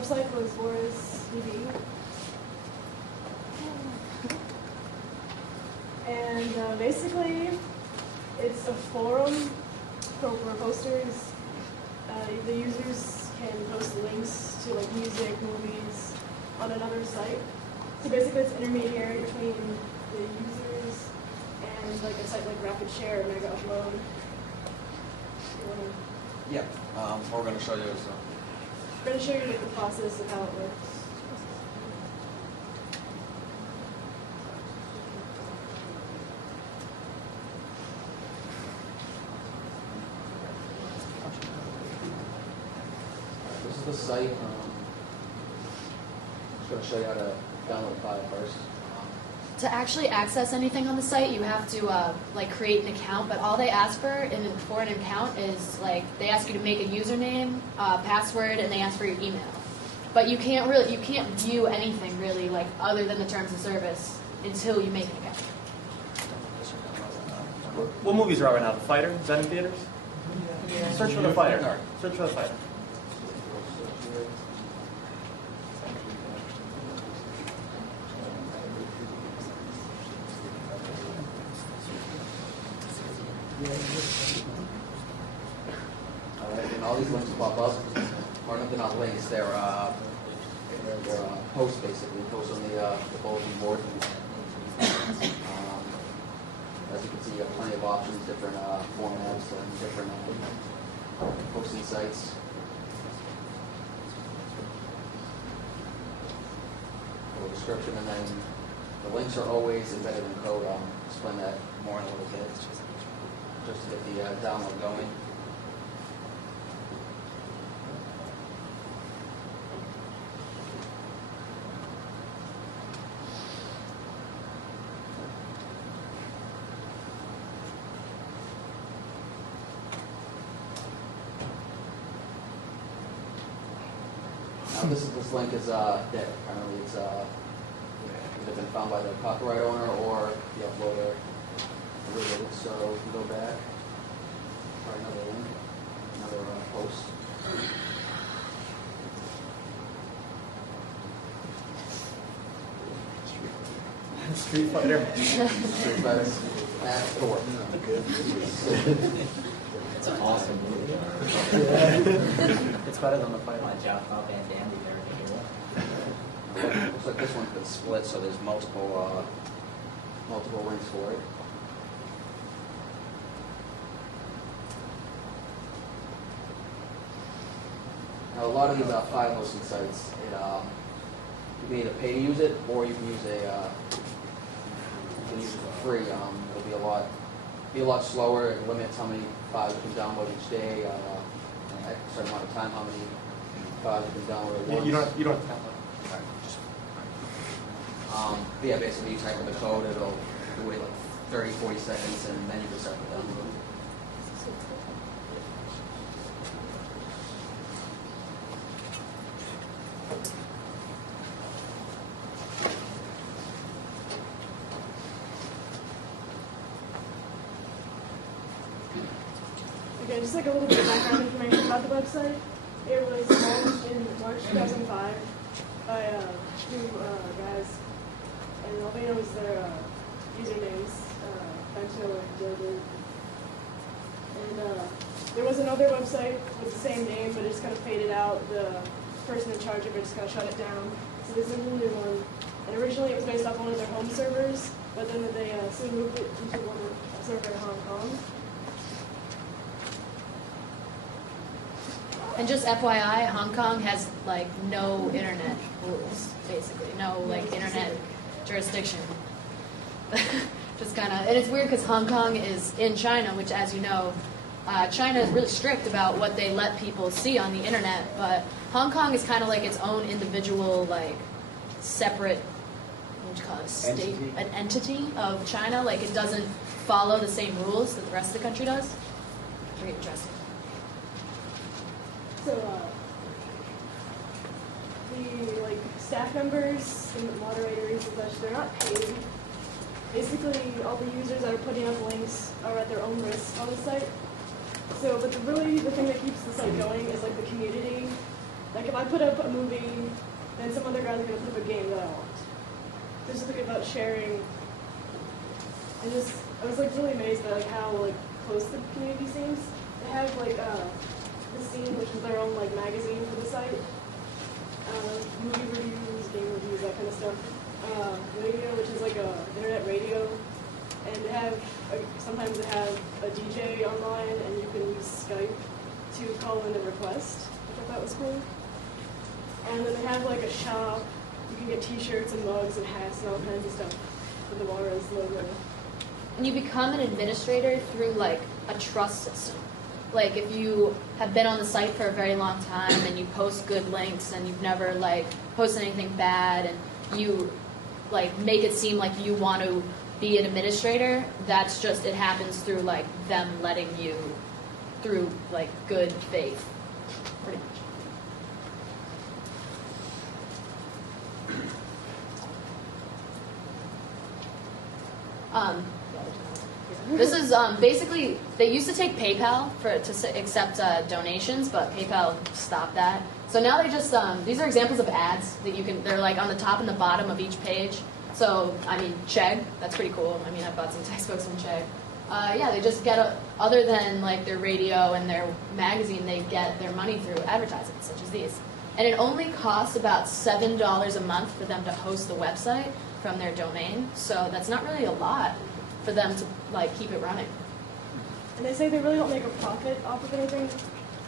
website was Boris DB. And basically, it's a forum where posters, the users can post links to like music, movies on another site. So basically, it's intermediary between the users and like a site like RapidShare or Mega Upload. Yeah, we're going to show you. So. I'm going to show you like the process of how it works. This is the site. I'm just going to show you how to download the file first. To actually access anything on the site, you have to like create an account. But all they ask for an account is like they ask you to make a username, password, and they ask for your email. But you can't view anything really like other than the terms of service until you make an account. What movies are out right now? The Fighter? Is that in theaters? Yeah. Search for The Fighter. Search for The Fighter. Alright, and all these links pop up. Or they're not links, they're posts basically, posts on the bulletin board. As you can see, you have plenty of options, different formats and different posting sites. A little description, and then the links are always embedded in code. I'll explain that more in a little bit, just to get the download going. Now this link is dead. Apparently it's either been found by the copyright owner or the uploader deleted it. So we can go back, try another link, another post. Street Fighter. Street Fighter. That's Thor. It's an awesome movie. It's better than The Fighter. My John Van Damme there. Looks like this one's been split, so there's multiple links for it. Now, a lot of these file hosting sites, you can either pay to use it, or you can use it for free. It'll be a lot slower. It limits how many files you can download each day. At a certain amount of time, how many files you can download at once. You don't have to download. But yeah, basically you type in the code, it'll wait like 30, 40 seconds, and then you can start the download. Okay, just like a little bit of background information about the website. It was launched in March 2005 by two guys, and all they know is their usernames, Bento and Joe. And there was another website with the same name, but it just kind of faded out. The person in charge of it just kind of shut it down. So this is a new one. And originally it was based off one of their home servers, but then they soon moved it into a server in Hong Kong. And just FYI, Hong Kong has like no internet rules, basically, no like internet jurisdiction. Just kind of, and it's weird because Hong Kong is in China, which, as you know, China is really strict about what they let people see on the internet. But Hong Kong is kind of like its own individual, like separate, what would you call it, a state, an entity of China. Like it doesn't follow the same rules that the rest of the country does. Very interesting. So the like staff members and the moderators and such, they're not paid. Basically, all the users that are putting up links are at their own risk on the site. So, but the thing that keeps the site going is like the community Like if I put up a movie, then some other guy's gonna put up a game that I want. Just thinking about sharing. I was like really amazed by like how like close the community seems. They have like the scene, which is their own like magazine for the site. Movie reviews, game reviews, that kind of stuff. Radio, which is like a internet radio, and they have sometimes they have a DJ online, and you can use Skype to call in a request, which I thought was cool. And then they have like a shop. You can get T-shirts and mugs and hats and all kinds of stuff with the Juarez logo. And you become an administrator through like a trust system. Like if you have been on the site for a very long time and you post good links and you've never like posted anything bad and you like make it seem like you want to be an administrator, that's just, it happens through like them letting you through like good faith, pretty much. This is basically, they used to take PayPal to accept donations, but PayPal stopped that. So now they just, these are examples of ads that you can, they're like on the top and the bottom of each page. So, I mean, Chegg, that's pretty cool. I mean, I bought some textbooks from Chegg. Yeah, they just get, other than like their radio and their magazine, they get their money through advertisements such as these. And it only costs about $7 a month for them to host the website from their domain. So that's not really a lot for them to like keep it running. And they say they really don't make a profit off of anything.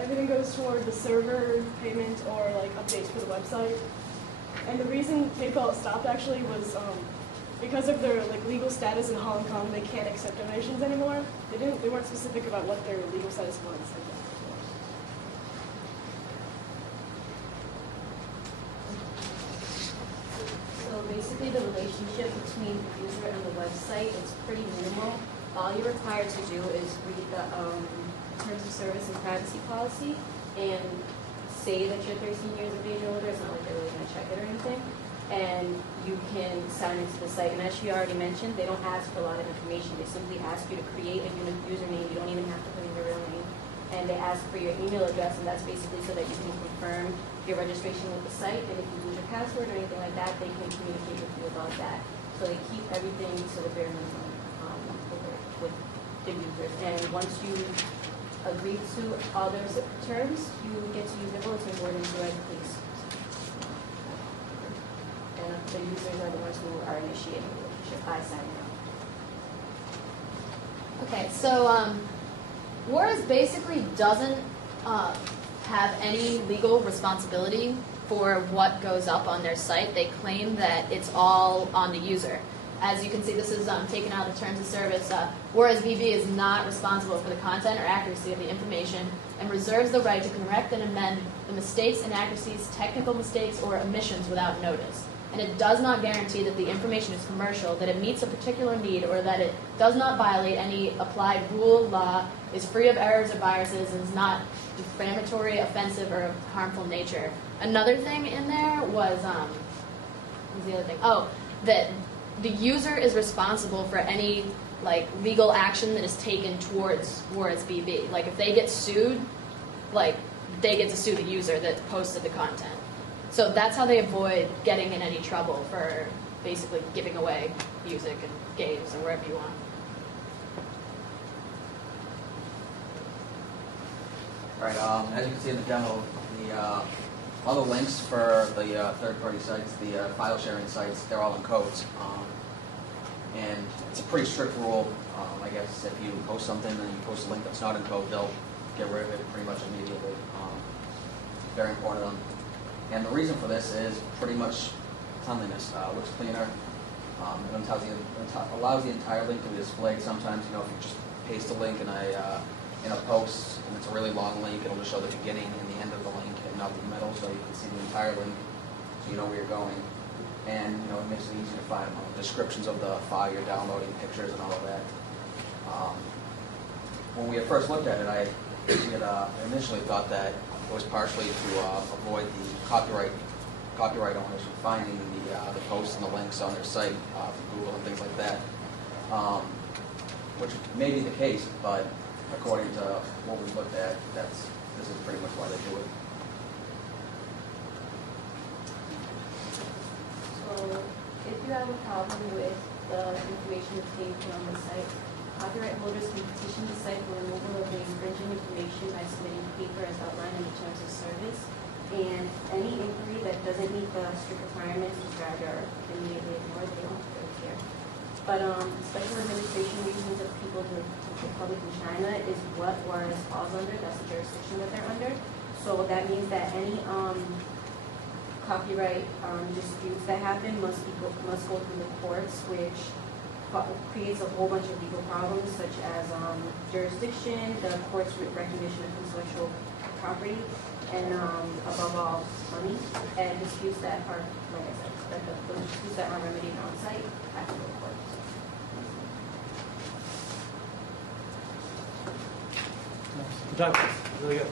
Everything goes toward the server payment or like updates for the website. And the reason PayPal stopped actually was because of their like legal status in Hong Kong. They can't accept donations anymore. They weren't specific about what their legal status was. So basically the relationship between the user and the website is pretty minimal. All you're required to do is read the terms of service and privacy policy and say that you're 13 years of age or older. It's not like they're really going to check it or anything. And you can sign into the site. And as she already mentioned, they don't ask for a lot of information. They simply ask you to create a username. You don't even have to put in your real name. And they ask for your email address, and that's basically so that you can confirm your registration with the site. And if you lose your password or anything like that, they can communicate with you about that. So they keep everything to the bare minimum with the users. And once you agree to all their terms, you get to use the bulletin board and do it, please. And the users are the ones who are initiating the relationship by signing up. Okay, so Juarez basically doesn't have any legal responsibility for what goes up on their site. They claim that it's all on the user. As you can see, this is taken out of the terms of service. Juarez BB is not responsible for the content or accuracy of the information and reserves the right to correct and amend the mistakes, inaccuracies, technical mistakes, or omissions without notice. And it does not guarantee that the information is commercial, that it meets a particular need, or that it does not violate any applied rule, law, is free of errors or biases, and is not defamatory, offensive, or of harmful nature. Another thing in there was, what was the other thing? Oh, that the user is responsible for any like legal action that is taken towards Juarez BB. Like if they get sued, like they get to sue the user that posted the content. So that's how they avoid getting in any trouble for basically giving away music and games or wherever you want. Right, as you can see in the demo, all the links for the third-party sites, the file sharing sites, they're all in codes. And it's a pretty strict rule. I guess if you post something and you post a link that's not in code, they'll get rid of it pretty much immediately. Very important to them. And the reason for this is pretty much cleanliness. Looks cleaner. It allows the entire link to be displayed. Sometimes, if you just paste a link in a post and it's a really long link, it'll just show the beginning and the end of the link and not the middle, so you can see the entire link, so you know where you're going. And it makes it easy to find descriptions of the file you're downloading, pictures, and all of that. When we had first looked at it, we had initially thought that it was partially to avoid the copyright owners from finding the posts and the links on their site from Google and things like that, which may be the case, but according to what we looked at, this is pretty much why they do it. have a problem with the information that's being put on the site. Copyright holders can petition the site for removal of the infringing information by submitting paper as outlined in the terms of service. And any inquiry that doesn't meet the strict requirements is rather immediately ignored. They don't really care. But special administration reasons of people to the public in China is what Juarez falls under. That's the jurisdiction that they're under. So that means that any copyright disputes that happen must go through the courts, which creates a whole bunch of legal problems, such as jurisdiction, the court's recognition of intellectual property, and above all, money, and disputes that are, like I said, that the disputes that are remedied on site have to go to court. Good job, guys. Really good.